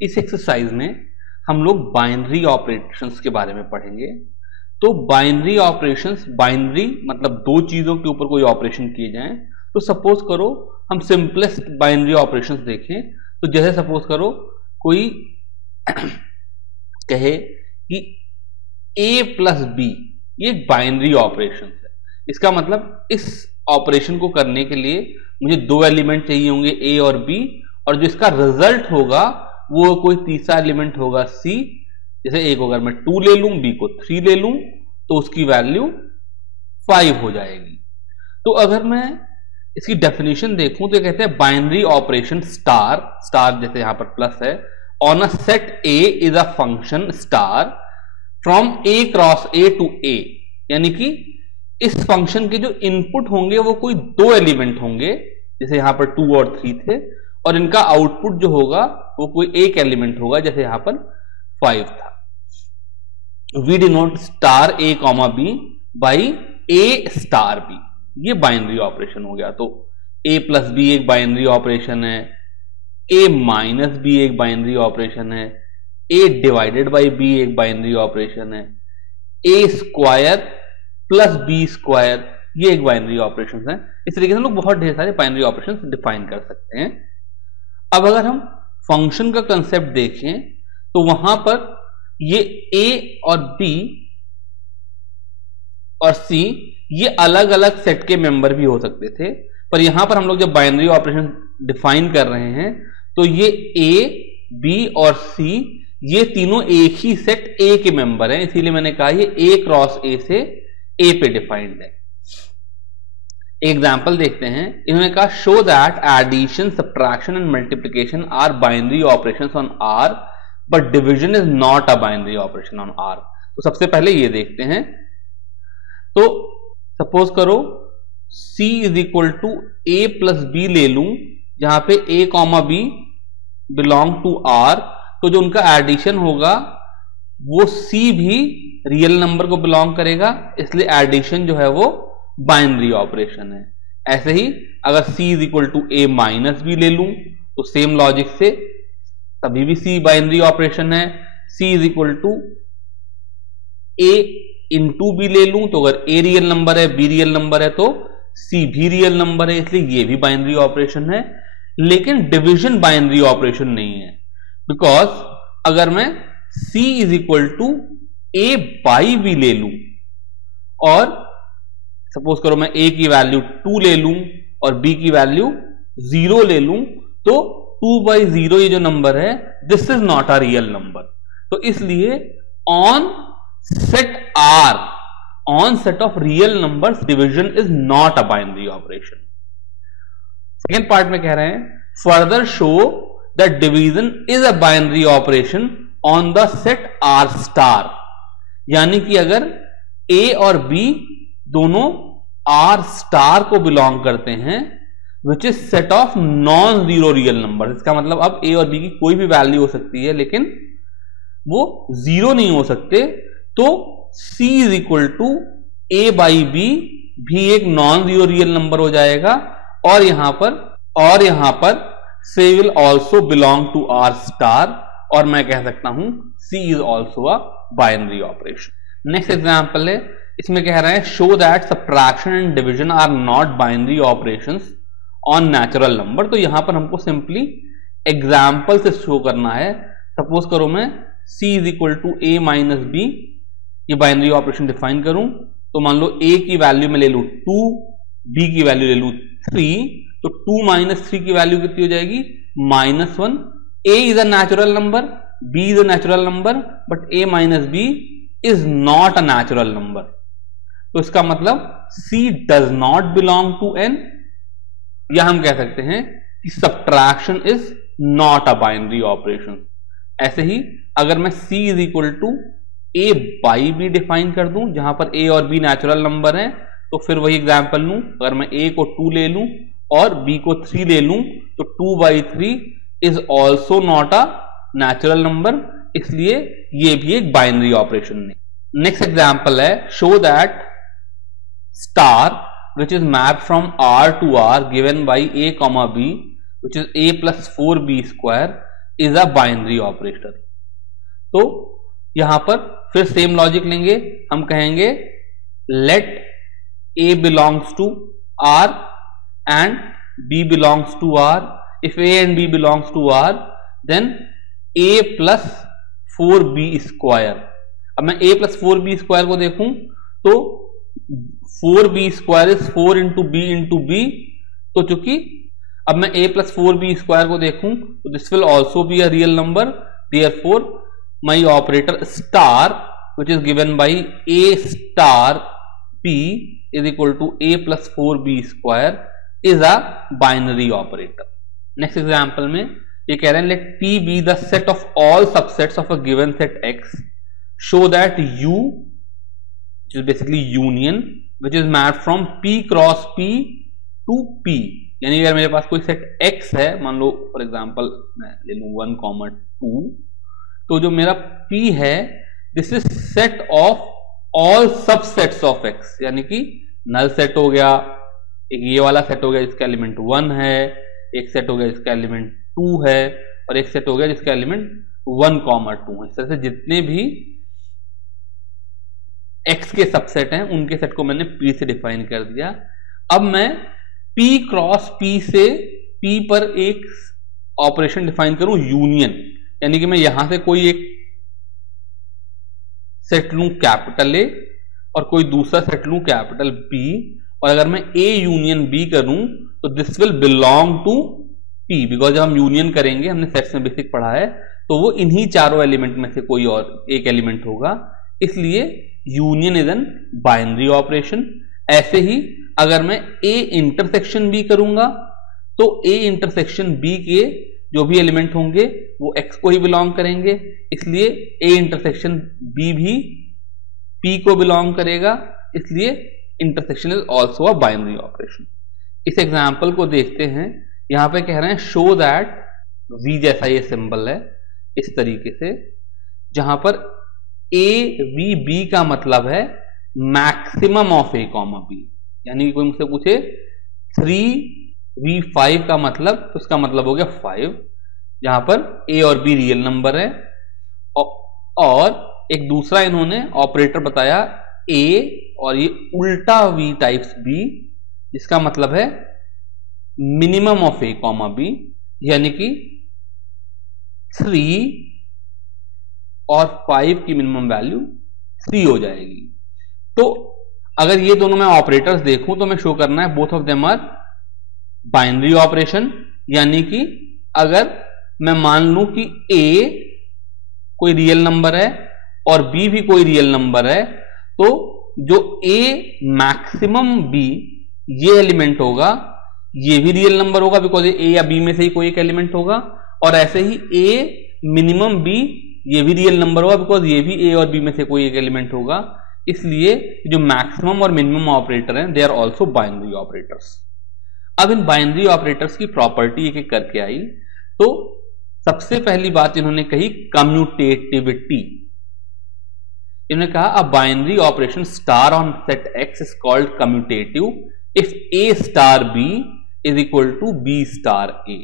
इस एक्सरसाइज में हम लोग बाइनरी ऑपरेशंस के बारे में पढ़ेंगे। तो बाइनरी ऑपरेशंस, बाइनरी मतलब दो चीजों के ऊपर कोई ऑपरेशन किए जाएं। तो सपोज करो हम सिंपलेस्ट बाइनरी ऑपरेशंस देखें, तो जैसे सपोज करो कोई कहे कि a प्लस बी, ये एक बाइनरी ऑपरेशन है। इसका मतलब इस ऑपरेशन को करने के लिए मुझे दो एलिमेंट चाहिए होंगे a और b, और जो इसका रिजल्ट होगा वो कोई तीसरा एलिमेंट होगा c। जैसे a को अगर मैं 2 ले लूं, b को 3 ले लूं, तो उसकी वैल्यू 5 हो जाएगी। तो अगर मैं इसकी डेफिनेशन देखूं तो कहते हैं बाइनरी ऑपरेशन स्टार, स्टार जैसे यहां पर प्लस है, on a set a is a function star from a cross a to a, यानी कि इस फंक्शन के जो इनपुट होंगे वो कोई दो एलिमेंट होंगे, जैसे यहां पर 2 और 3 थे, और इनका आउटपुट जो होगा वो कोई एक एलिमेंट होगा, जैसे यहां पर 5 था। We denote star a comma b by a star b, ये बाइनरी ऑपरेशन हो गया। तो a प्लस b एक बाइनरी ऑपरेशन है, a माइनस b एक बाइनरी ऑपरेशन है, a डिवाइडेड बाई b एक बाइनरी ऑपरेशन है, a square plus b square, ये एक बाइनरी ऑपरेशन है। इस तरीके से हम लोग बहुत ढेर सारे बाइनरी ऑपरेशन डिफाइन कर सकते हैं। अब अगर हम फंक्शन का कंसेप्ट देखें तो वहां पर ये a और b और c ये अलग अलग सेट के मेंबर भी हो सकते थे, पर यहां पर हम लोग जब बाइनरी ऑपरेशन डिफाइन कर रहे हैं तो ये a, b और c ये तीनों एक ही सेट a के मेंबर हैं, इसीलिए मैंने कहा ये a क्रॉस a से a पे डिफाइंड है। एग्जाम्पल देखते हैं। इन्होंने कहा show that addition, subtraction and multiplication are binary operations on R, but division is not a binary operation on R। तो सबसे पहले ये देखते हैं। तो सपोज करो C is equal to a plus b ले लूं, जहां पे a comma b belong to R, तो जो उनका एडिशन होगा वो C भी रियल नंबर को बिलोंग करेगा, इसलिए एडिशन जो है वो बाइनरी ऑपरेशन है। ऐसे ही अगर c is equal to a minus b ले लूं तो सेम लॉजिक से तभी भी c बाइनरी ऑपरेशन है। c is equal to a into b ले लूं तो अगर a रियल नंबर है, b रियल नंबर है, तो c भी रियल नंबर है, इसलिए ये भी बाइनरी ऑपरेशन है। लेकिन डिवीजन बाइनरी ऑपरेशन नहीं है, बिकॉज अगर मैं c is equal to a by b ले लूं और सपोज करो मैं a की वैल्यू 2 ले लूं और b की वैल्यू 0 ले लूं, तो 2 बाई 0 ये जो नंबर है this is not a real number. तो इसलिए on set R, on set of real numbers, division is not a binary operation. Second part में कह रहे हैं further show that division is a binary operation on the set R star, यानी कि अगर a और b दोनों R star को बिलोंग करते हैं, which is set of non zero real number. इसका मतलब अब a और b की कोई भी वैल्यू हो सकती है लेकिन वो जीरो नहीं हो सकते, तो c is equal to a by b भी एक नॉन जीरो रियल नंबर हो जाएगा, और यहां पर c will also belong to R star, और मैं कह सकता हूं c is also a binary operation. Next example है, इसमें कह रहे हैं show that subtraction and division are not binary operations on natural number. तो यहां पर हमको सिंपली एग्जाम्पल से शो करना है। सपोज करो मैं c is equal to a minus b ये बाइनरी ऑपरेशन डिफाइन करूं, तो मान लो a की वैल्यू में ले लूं 2, b की वैल्यू ले लूं 3, तो 2 माइनस 3 की वैल्यू कितनी हो जाएगी -1। a is a natural number, b is a natural number, but a minus b is not a natural number. तो इसका मतलब c does not belong to n, या हम कह सकते हैं कि subtraction is not a binary operation. ऐसे ही अगर मैं c is equal to a by b define कर दूं, जहां पर a और b नेचुरल नंबर है, तो फिर वही एग्जांपल लूं, अगर मैं a को 2 ले लूं और b को 3 ले लूं, तो 2 by 3 is also not a natural number, इसलिए ये भी एक बाइनरी ऑपरेशन नहीं। नेक्स्ट एग्जांपल है show that star which is mapped from R to R given by a comma b which is a plus 4b square is a binary operator. तो यहां पर फिर सेम लॉजिक लेंगे, हम कहेंगे late A belongs to R and B belongs to R. If A and B belongs to R, then A plus 4B square. अब मैं A plus 4B square को देखूं तो 4B square is 4 into B into B, तो चूंकि अब मैं A plus 4B square को देखूं तो this will also be a real number, therefore my operator star which is given by A star B is equal to A plus 4B square is a binary operator. Next example में ये कह रहे हैं let P be the set of all subsets of a given set X, show that U which is basically union which is mapped from P cross P to P, यानी अगर मेरे पास कोई set X है, मान लो for example मैं ले लूं 1, 2, तो जो मेरा P है this is set of all subsets of X, यानी कि नल सेट हो गया, एक ये वाला सेट हो गया जिसका एलिमेंट 1 है, एक सेट हो गया जिसका एलिमेंट 2 है, और एक सेट हो गया जिसका एलिमेंट 1, 2 है। इस तरह से जितने भी X के सबसेट हैं उनके सेट को मैंने P से डिफाइन कर दिया। अब मैं P क्रॉस P से P पर एक ऑपरेशन डिफाइन करूं यूनियन, यानी कि मैं यहां से कोई एक सेट लूं कैपिटल A और कोई दूसरा सेट लूं कैपिटल B, और अगर मैं A यूनियन B करूं तो this will belong to P, because जब हम यूनियन करेंगे, हमने सेट्स में बेसिक पढ़ा है, तो वो इन्हीं चारों एलिमेंट में से कोई और एक एलिमेंट होगा, इसलिए union is an binary operation. ऐसे ही अगर मैं A इंटरसेक्शन B करूंगा तो A इंटरसेक्शन B के जो भी एलिमेंट होंगे वो X को ही बिलोंग करेंगे, इसलिए A इंटरसेक्शन B भी P को बिलोंग करेगा, इसलिए intersection is also a binary operation. इस एग्जाम्पल को देखते हैं, यहां पे कह रहे हैं शो दैट V जैसा ये सिंबल है इस तरीके से, जहां पर AVB का मतलब है मैक्सिमम ऑफ A, B, यानी कोई मुझसे पूछे 3V5 का मतलब, तो उसका मतलब हो गया 5, जहां पर A और B रियल नंबर है, और एक दूसरा इन्होंने ऑपरेटर बताया A और ये उल्टा V टाइप्स B, जिसका मतलब है मिनिमम ऑफ A, B, यानी कि 3 और 5 की मिनिमम वैल्यू 3 हो जाएगी। तो अगर ये दोनों मैं ऑपरेटर्स देखूं तो मैं शो करना है both of them are binary operation, यानी कि अगर मैं मान लूं कि A कोई रियल नंबर है और B भी कोई रियल नंबर है, तो जो A मैक्सिमम B ये एलिमेंट होगा ये भी रियल नंबर होगा, बिकॉज A या B में से ही कोई एक एलिमेंट होगा, और ऐसे ही A मिनिमम B ये भी रियल नंबर होगा, बिकॉज ये भी A और B में से कोई एक एलिमेंट होगा, इसलिए जो मैक्सिमम और मिनिमम ऑपरेटर हैं they are also binary operators. अब इन बाइनरी ऑपरेटर्स की प्रॉपर्टी एक एक करके आई, तो सबसे पहली बात इन्होंने कही कम्यूटेटिविटी। इन्होंने कहा a binary operation star on set X is called commutative if A star B is equal to B star A।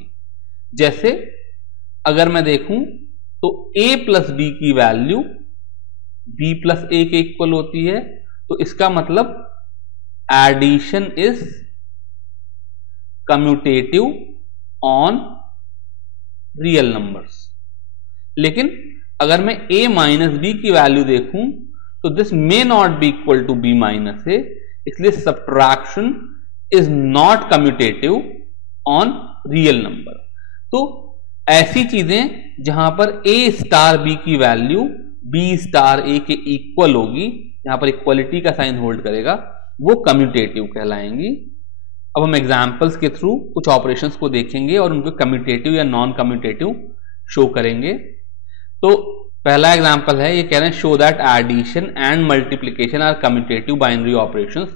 जैसे अगर मैं देखूं तो A प्लस B की वैल्यू B प्लस A के इक्वल होती है, तो इसका मतलब addition is commutative on real numbers. लेकिन अगर मैं A माइनस B की वैल्यू देखूं तो this may not be equal to B minus A, इसलिए subtraction is not commutative on real number. तो ऐसी चीजें जहां पर A स्टार B की वैल्यू B स्टार A के इक्वल होगी, यहां पर इक्वलिटी का साइन होल्ड करेगा, वो कम्यूटेटिव कहलाएंगी। अब हम एग्जाम्पल्स के थ्रू कुछ ऑपरेशंस को देखेंगे और उनको कम्यूटेटिव या नॉन कम्यूटेटिव शो करेंगे। तो पहला एग्जाम्पल है, ये कह रहे हैं show that addition and multiplication are commutative binary operations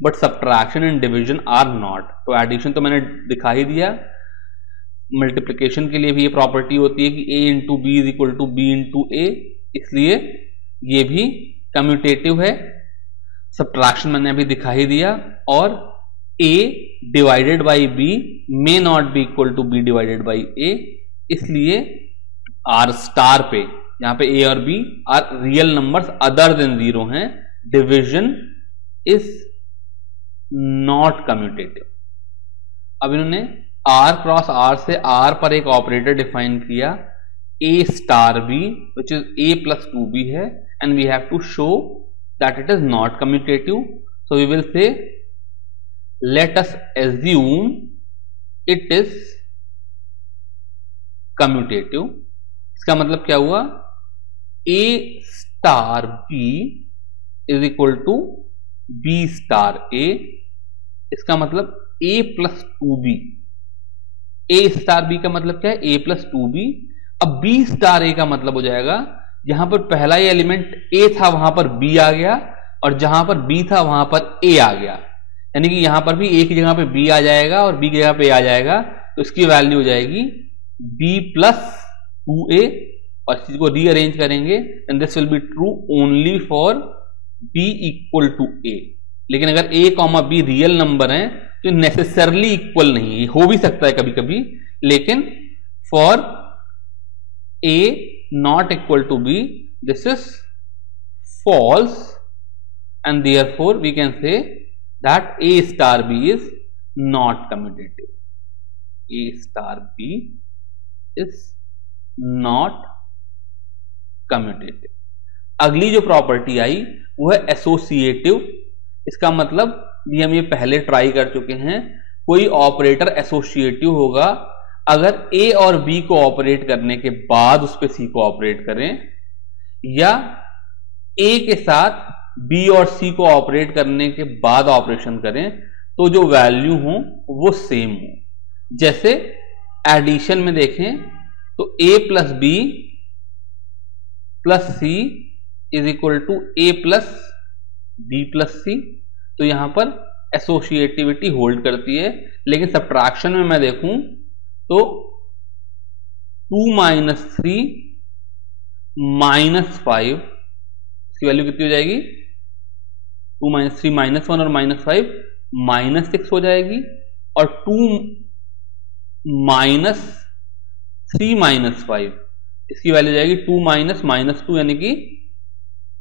but subtraction and division are not. तो एडिशन तो मैंने दिखा ही दिया, मल्टीप्लीकेशन के लिए भी ये प्रॉपर्टी होती है कि A into B is equal to B into A, इसलिए ये भी कम्यूटेटिव है। सब्ट्रैक्शन मैंने अभी दिखा ही दिया, और A divided by B may not be equal to B divided by A, इसलिए आर स्टार पे, यहां पे ए और B are real numbers other than 0 हैं, डिविजन इज नॉट कम्यूटेटिव। अब इन्होंने आर क्रॉस आर से आर पर एक ऑपरेटर डिफाइन किया, A star B which is A plus 2b है, and we have to show that it is not commutative. So we will say let us assume it is commutative. इसका मतलब क्या हुआ, A star B is equal to B star A. इसका मतलब A plus 2b, A star B का मतलब क्या है, ए प्लस 2b। अब बी स्टार ए का मतलब हो जाएगा, यहां पर पहला ही एलिमेंट ए था वहां पर बी आ गया, और जहां पर बी था वहां पर ए आ गया, यानी कि यहां पर भी ए की जगह पे बी आ जाएगा और बी की जगह पे ए आ जाएगा, तो इसकी वैल्यू हो जाएगी बी प्लस 2a। और इस चीज को रीअरेंज करेंगे and this will be true only for B equal to A. लेकिन अगर a comma B real number है तो नेसेसरली इक्वल नहीं है, हो भी सकता है कभी कभी, लेकिन for a not equal to b this is false, and therefore we can say that a star b is not commutative. A star b is not commutative. अगली जो प्रॉपर्टी आई वो है एसोसिएटिव। इसका मतलब भी हम ये पहले ट्राई कर चुके हैं, कोई ऑपरेटर एसोसिएटिव होगा अगर ए और बी को ऑपरेट करने के बाद उस पर सी को ऑपरेट करें, या ए के साथ बी और सी को ऑपरेट करने के बाद ऑपरेशन करें, तो जो वैल्यू हो वो सेम हो। जैसे एडिशन में देखें तो A plus B plus C is equal to A plus B plus C, तो यहां पर एसोसिएटिविटी होल्ड करती है। लेकिन सब्ट्रैक्शन में मैं देखूं तो 2 माइनस 3 माइनस 5, इसकी वैल्यू कितनी हो जाएगी, 2 माइनस 3 माइनस 1 और माइनस 5 माइनस 6 हो जाएगी, और 2 माइनस 3 माइनस 5 इसकी वैल्यू जाएगी 2 माइनस माइनस 2, यानी कि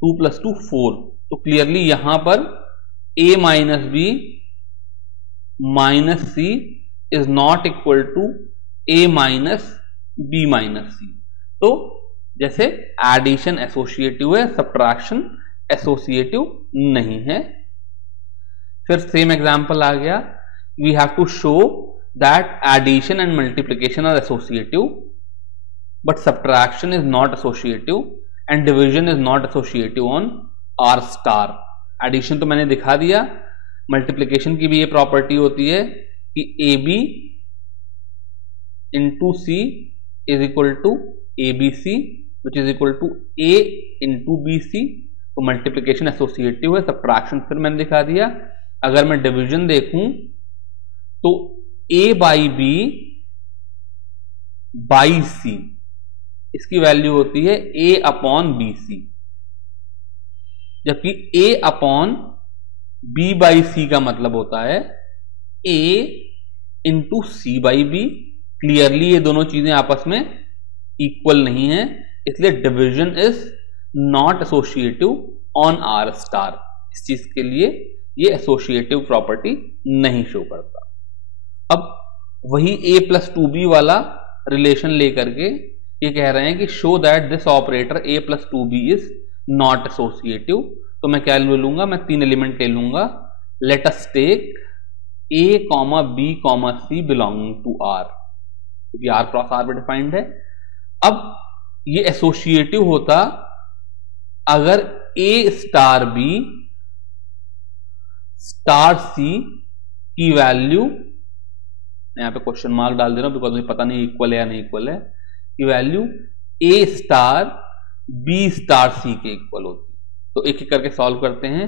2 प्लस 2 4। तो क्लियरली यहां पर a minus B minus C is not equal to a minus B minus C. तो जैसे एडिशन एसोसिएटिव है, सब्ट्रैक्शन एसोसिएटिव नहीं है। फिर सेम एग्जांपल आ गया, we have to show that addition and multiplication are associative but subtraction is not associative and division is not associative on R star. Addition तो मैंने दिखा दिया, मल्टीप्लिकेशन की भी ये प्रॉपर्टी होती है कि a b into c is equal to a b c which is equal to a into b c. तो मल्टीप्लिकेशन एसोसिएटिव है, सब्ट्रैक्शन फिर मैंने दिखा दिया। अगर मैं डिवीजन देखूं तो A by B by C, इसकी वैल्यू होती है ए अपॉन बी सी, जबकि A upon B by C का मतलब होता है A into C by B. Clearly ये दोनों चीजें आपस में इक्वल नहीं है, इसलिए division is not associative on R star. इस चीज के लिए ये एसोसिएटिव प्रॉपर्टी नहीं शो करता। अब वही a प्लस 2b वाला रिलेशन लेकर के ये कह रहे हैं कि show that this operator a plus 2b is not associative. तो मैं क्या ले लूंगा, मैं 3 एलिमेंट ले लूंगा। Let us take a comma b comma c belonging to r, क्योंकि r क्रॉस r पे डिफाइंड है। अब ये एसोसिएटिव होता अगर a star b star c की वैल्यू, यहां पे क्वेश्चन मार्क डाल दे रहा हूं बिकॉज मुझे पता नहीं इक्वल है या नहीं इक्वल है, की value a star b star c के इक्वल होती। तो एक एक करके सॉल्व करते हैं।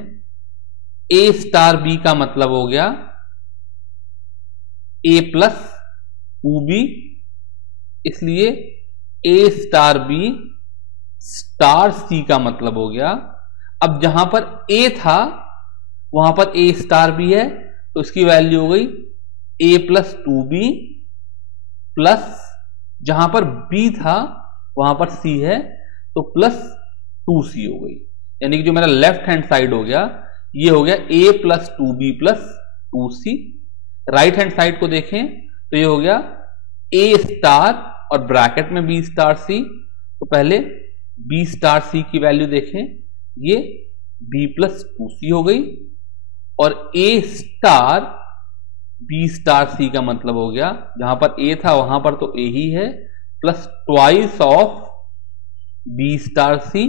a स्टार b का मतलब हो गया a प्लस 2b, इसलिए a star b star c का मतलब हो गया। अब जहां पर a था वहां पर a स्टार b है, तो इसकी वैल्यू हो गई a प्लस 2b, प्लस जहां पर b था वहां पर C है तो प्लस 2C हो गई, यानी कि जो मेरा लेफ्ट हैंड साइड हो गया ये हो गया A plus 2B plus 2C। Right hand side को देखें तो ये हो गया A स्टार और ब्रैकेट में B स्टार C। तो पहले B स्टार C की वैल्यू देखें, ये B प्लस 2C हो गई, और A star B star C का मतलब हो गया जहां पर A था वहां पर तो A ही है, plus twice of B star C,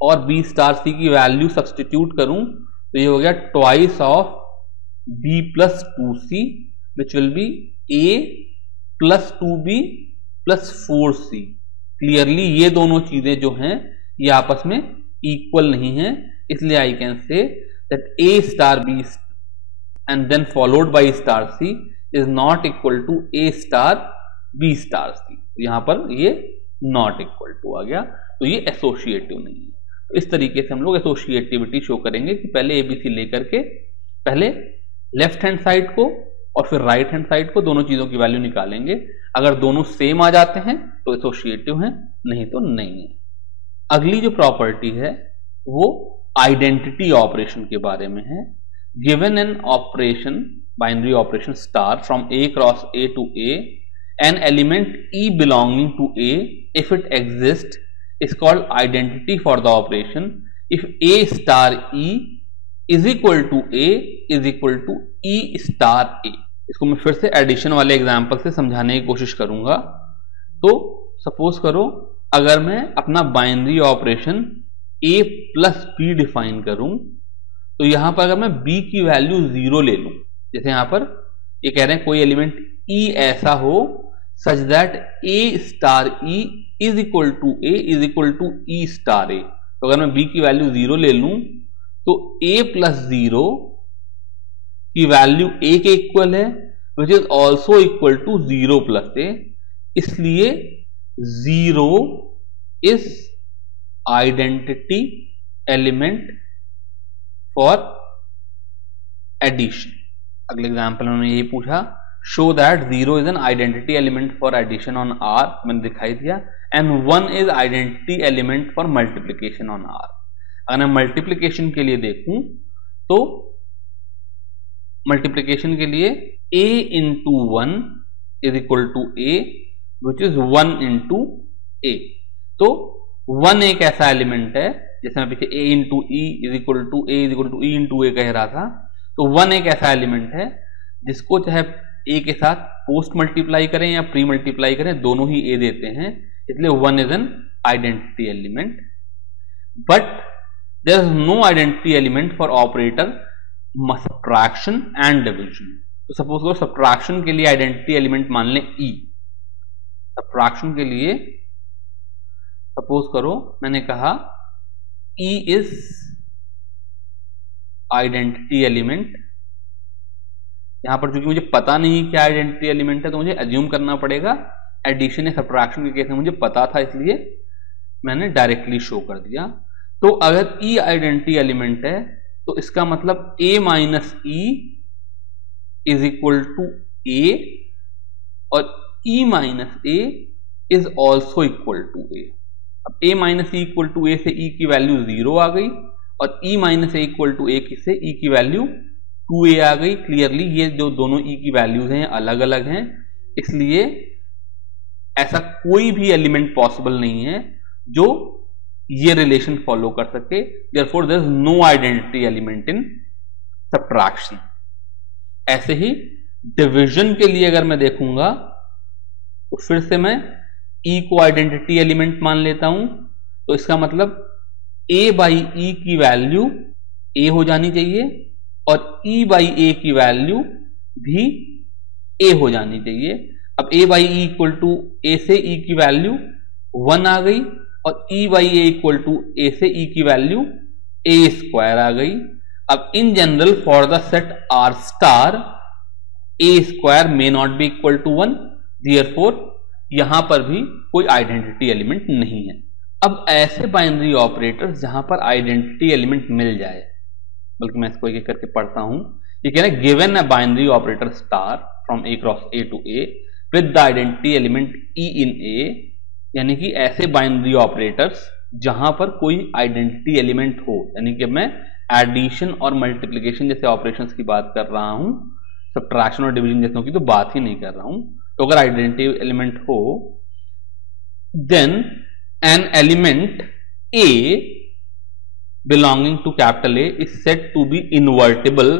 और B स्टार C की वैल्यू सब्सटीट्यूट करूं तो ये हो गया twice of B plus 2C which will be A plus 2B plus 4C। Clearly ये दोनों चीजें जो हैं ये आपस में इक्वल नहीं है, इसलिए I can say that A star B and then followed by star C is not equal to A star B star C। तो यहां पर ये not equal to आ गया, तो ये एसोसिएटिव नहीं है। तो इस तरीके से हम लोग एसोसिएटिविटी शो करेंगे कि पहले ABC लेकर के पहले लेफ्ट हैंड साइड को और फिर राइट हैंड साइड को, दोनों चीजों की वैल्यू निकालेंगे। अगर दोनों सेम आ जाते हैं तो एसोसिएटिव है, नहीं तो नहीं है। अगली जो प्रॉपर्टी है वो आइडेंटिटी ऑपरेशन के बारे में है। Given an operation, binary operation star from A cross A to A, an element E belonging to A, if it exists, is called identity for the operation. If A star E is equal to A is equal to E star A. इसको मैं फिर से addition वाले example से समझाने की कोशिश करूंगा। तो सपोज करो अगर मैं अपना binary operation A plus B define करूं, तो यहां पर अगर मैं B की वैल्यू 0 ले लूं, जैसे यहां पर ये कह रहे हैं कोई एलिमेंट E ऐसा हो such that A star E is equal to A is equal to E star A। तो अगर मैं B की वैल्यू 0 ले लूं तो A प्लस 0 की वैल्यू A के इक्वल है, which is also equal to 0 plus A, इसलिए 0 is identity element for addition. अगले एग्जाम्पल में यही पूछा, show that 0 is an identity element for addition on R, मैंने दिखाई दिया, and 1 is identity element for multiplication on R। अगर मैं मल्टीप्लीकेशन के लिए देखूं तो मल्टीप्लीकेशन के लिए A into 1 is equal to A which is 1 into A। तो 1 एक ऐसा एलिमेंट है, जैसे मैं पीछे A into E is equal to A is equal to E into A कह रहा था, तो 1 एक ऐसा एलिमेंट है जिसको चाहे A के साथ पोस्ट मल्टीप्लाई करें या प्री मल्टीप्लाई करें दोनों ही A देते हैं, इसलिए 1 is an identity element. But there is no identity element for operator subtraction and division. तो सपोज करो सब्ट्रैक्शन के लिए आइडेंटिटी एलिमेंट मान लें E। सब्ट्रैक्शन के लिए सपोज करो मैंने कहा E इज आइडेंटिटी एलिमेंट। यहां पर चूंकि मुझे पता नहीं क्या आइडेंटिटी एलिमेंट है तो मुझे अज्यूम करना पड़ेगा, एडिशन या सब्ट्रैक्शन के केस में मुझे पता था इसलिए मैंने डायरेक्टली शो कर दिया। तो अगर E आइडेंटिटी एलिमेंट है तो इसका मतलब A minus E is equal to A और E minus A is also equal to A। अब A minus E equal to A से E की वैल्यू 0 आ गई और E minus A equal to A से E की वैल्यू 2A आ गई। क्लियरली ये जो दोनों E की वैल्यूज हैं अलग अलग हैं, इसलिए ऐसा कोई भी एलिमेंट पॉसिबल नहीं है जो ये रिलेशन फॉलो कर सके। Therefore there is no identity element in subtraction. ऐसे ही डिवीजन के लिए अगर मैं देखूंगा तो फिर से मैं E को आइडेंटिटी एलिमेंट मान लेता हूं, तो इसका मतलब A बाई E की वैल्यू A हो जानी चाहिए और E बाई A की वैल्यू भी A हो जानी चाहिए। अब A by E equal to A से E की वैल्यू 1 आ गई और E by A equal to A से E की वैल्यू A स्क्वायर आ गई। अब in general for the set R star A square may not be equal to 1, therefore यहां पर भी कोई आइडेंटिटी एलिमेंट नहीं है। अब ऐसे बाइनरी ऑपरेटर्स जहां पर आइडेंटिटी एलिमेंट मिल जाए, बल्कि मैं इसको एक एक करके पढ़ता हूं। ये कह रहे हैं given a binary operator star from A cross A to A with the identity element E in A, यानी कि ऐसे बाइनरी ऑपरेटर्स जहां पर कोई आइडेंटिटी एलिमेंट हो, यानी कि मैं एडिशन और मल्टीप्लिकेशन जैसे ऑपरेशंस की बात कर रहा हूं, सब्ट्रैक्शन और डिवीजन जैसों की तो बात ही नहीं कर रहा हूं। तो अगर आइडेंटिटी एलिमेंट हो, then an element a belonging to capital A is said to be invertible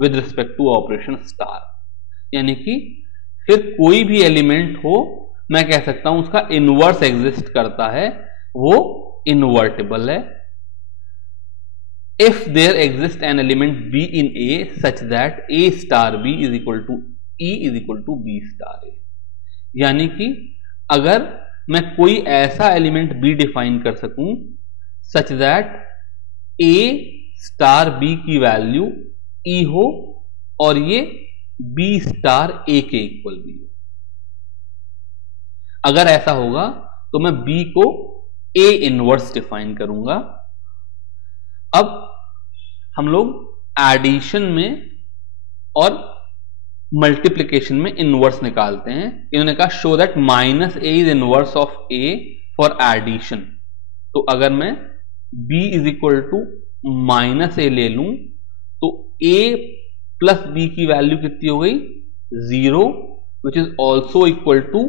with respect to operation star. यानी कि फिर कोई भी एलिमेंट हो, मैं कह सकता हूं उसका इनवर्स एग्जिस्ट करता है, वो इनवर्टिबल है। If there exist an element B in A such that A star B is equal to E is equal to B star A. यानी कि अगर मैं कोई ऐसा एलिमेंट बी डिफाइन कर सकूं such that A star b की वैल्यू ई हो और ये बी स्टार ए के इक्वल भी हो। अगर ऐसा होगा तो मैं बी को ए इनवर्स डिफाइन करूंगा। अब हम लोग एडिशन में और मल्टीप्लिकेशन में इनवर्स निकालते हैं। इन्होंने कहा show that minus A is inverse of A for addition. तो अगर मैं b is equal to minus A ले लूं तो a प्लस बी की वैल्यू कितनी हो गई 0, which is also equal to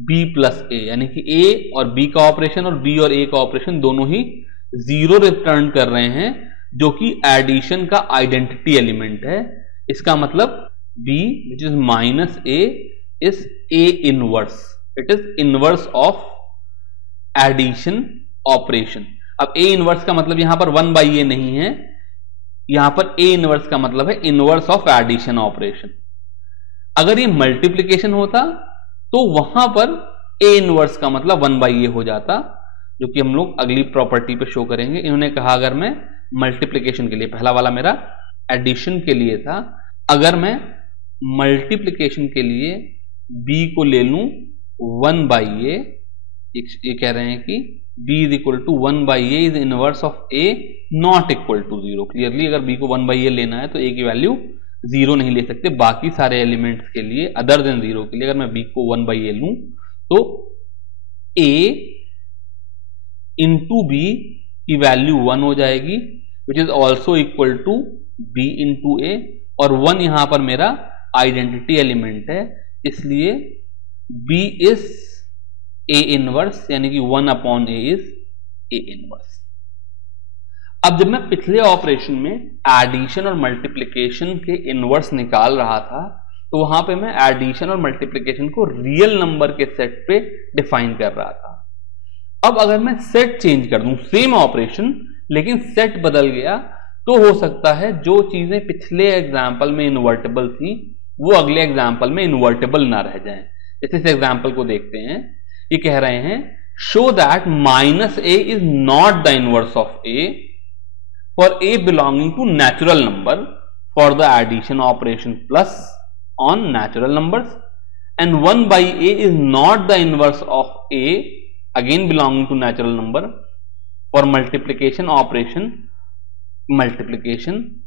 b plus A. यानी कि a और b का ऑपरेशन और b और a का ऑपरेशन दोनों ही 0 रिटर्न कर रहे हैं, जो कि एडिशन का आइडेंटिटी एलिमेंट है। इसका मतलब b which is minus a is a inverse, it is inverse of addition operation. अब a इनवर्स का मतलब यहां पर 1 बाई ए नहीं है, यहां पर a इनवर्स का मतलब है इनवर्स ऑफ एडिशन ऑपरेशन। अगर ये मल्टीप्लिकेशन होता तो वहां पर a इनवर्स का मतलब 1 बाई ए हो जाता, जो कि हम लोग अगली प्रॉपर्टी पे शो करेंगे। इन्होंने कहा अगर मैं मल्टीप्लिकेशन के लिए, पहला वाला मेरा एडिशन के लिए था, अगर मैं मल्टीप्लिकेशन के लिए b को ले लूं 1 बाई ए, ये कह रहे हैं कि b is equal to 1 by a is inverse of a not equal to 0। Clearly अगर b को 1 बाई ए लेना है तो a की वैल्यू 0 नहीं ले सकते। बाकी सारे एलिमेंट्स के लिए अदर देन 0 के लिए अगर मैं b को 1 बाई ए लूं तो a इंटू b की वैल्यू 1 हो जाएगी, which is also equal to b into A, और 1 यहां पर मेरा आइडेंटिटी एलिमेंट है, इसलिए b इज a इनवर्स, यानी कि 1 upon a is a inverse. अब जब मैं पिछले ऑपरेशन में एडिशन और मल्टीप्लिकेशन के इनवर्स निकाल रहा था तो वहां पे मैं एडिशन और मल्टीप्लिकेशन को रियल नंबर के सेट पे डिफाइन कर रहा था। अब अगर मैं सेट चेंज कर दूं, सेम ऑपरेशन लेकिन सेट बदल गया, तो हो सकता है जो चीजें पिछले एग्जाम्पल में इन्वर्टेबल थी वो अगले एग्जाम्पल में इन्वर्टेबल ना रह जाएं। जैसे इस एग्जाम्पल को देखते हैं, ये कह रहे हैं show that minus A is not the inverse of A for a belonging to natural number for the addition operation plus on natural numbers, and 1 by a is not the inverse of a again belonging to natural number for multiplication operation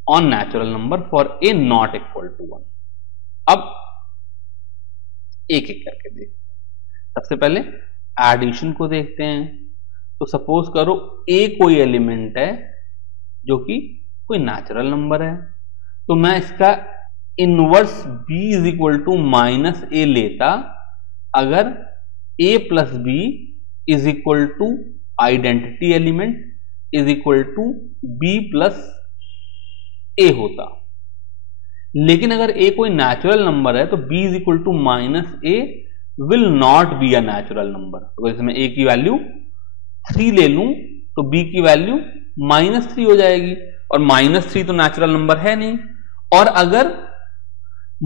on natural number for a not equal to 1। अब एक एक करके देखते हैं। सबसे पहले addition को देखते हैं। तो सपोज करो a कोई एलिमेंट है जो कि कोई नेचुरल नंबर है, तो मैं इसका inverse b is equal to minus A लेता अगर a plus B is equal to identity element is equal to b plus A होता। लेकिन अगर a कोई नेचुरल नंबर है तो b is equal to minus a will not be a natural number. तो जैसे मैं a की वैल्यू 3 ले लूं तो b की वैल्यू -3 हो जाएगी, और -3 तो नेचुरल नंबर है नहीं। और अगर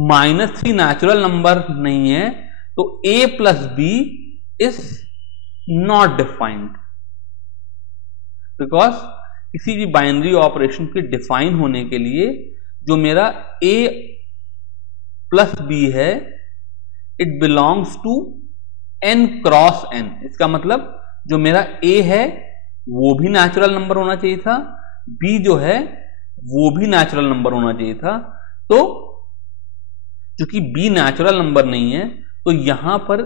-3 नेचुरल नंबर नहीं है तो a plus B is not defined, because किसी भी बाइनरी ऑपरेशन के डिफाइन होने के लिए जो मेरा a प्लस बी है it belongs to n cross n। इसका मतलब जो मेरा a है वो भी नेचुरल नंबर होना चाहिए था, b जो है वो भी नेचुरल नंबर होना चाहिए था। तो चूंकि b नेचुरल नंबर नहीं है तो यहां पर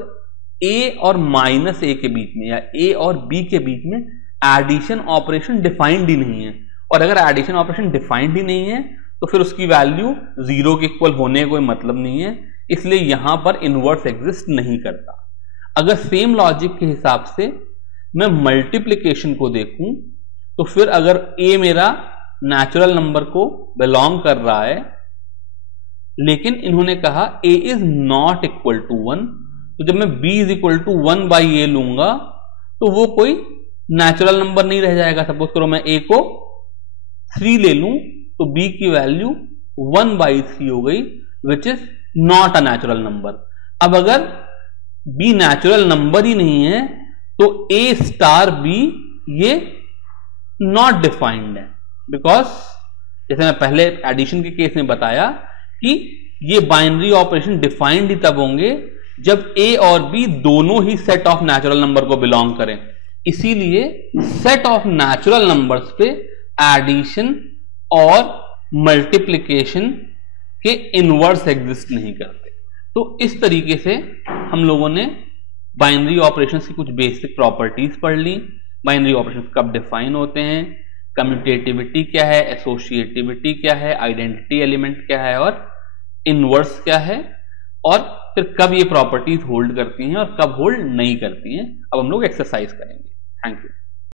ए और माइनस ए के बीच में या ए और बी के बीच में एडिशन ऑपरेशन डिफाइंड ही नहीं है, और अगर एडिशन ऑपरेशन डिफाइंड ही नहीं है तो फिर उसकी वैल्यू 0 के इक्वल होने का कोई मतलब नहीं है, इसलिए यहां पर इनवर्स एग्जिस्ट नहीं करता। अगर सेम लॉजिक के हिसाब से मैं मल्टीप्लिकेशन को देखूं तो फिर अगर ए मेरा नेचुरल नंबर को बिलोंग कर रहा है लेकिन इन्होंने कहा a is not equal to 1, तो जब मैं b is equal to 1 by a लूंगा तो वो कोई नेचुरल नंबर नहीं रह जाएगा। सपोज करो मैं a को 3 ले लूं तो b की वैल्यू 1 बाई 3 हो गई, which is not a natural number. अब अगर b नेचुरल नंबर ही नहीं है तो a स्टार b ये नॉट डिफाइंड है, बिकॉज जैसे मैं पहले एडिशन के केस में बताया कि ये बाइनरी ऑपरेशन डिफाइंड ही तब होंगे जब a और b दोनों ही सेट ऑफ नेचुरल नंबर को बिलोंग करें। इसीलिए सेट ऑफ नेचुरल नंबर्स पे एडिशन और मल्टीप्लिकेशन के इनवर्स एग्जिस्ट नहीं करते। तो इस तरीके से हम लोगों ने बाइनरी ऑपरेशंस की कुछ बेसिक प्रॉपर्टीज पढ़ ली। बाइनरी ऑपरेशंस कब डिफाइन होते हैं, कम्यूटेटिविटी क्या है, एसोसिएटिविटी क्या है, आइडेंटिटी एलिमेंट क्या है और इनवर्स क्या है, और फिर कब ये प्रॉपर्टीज होल्ड करती हैं और कब होल्ड नहीं करती हैं। अब हम लोग एक्सरसाइज करेंगे। Thank you.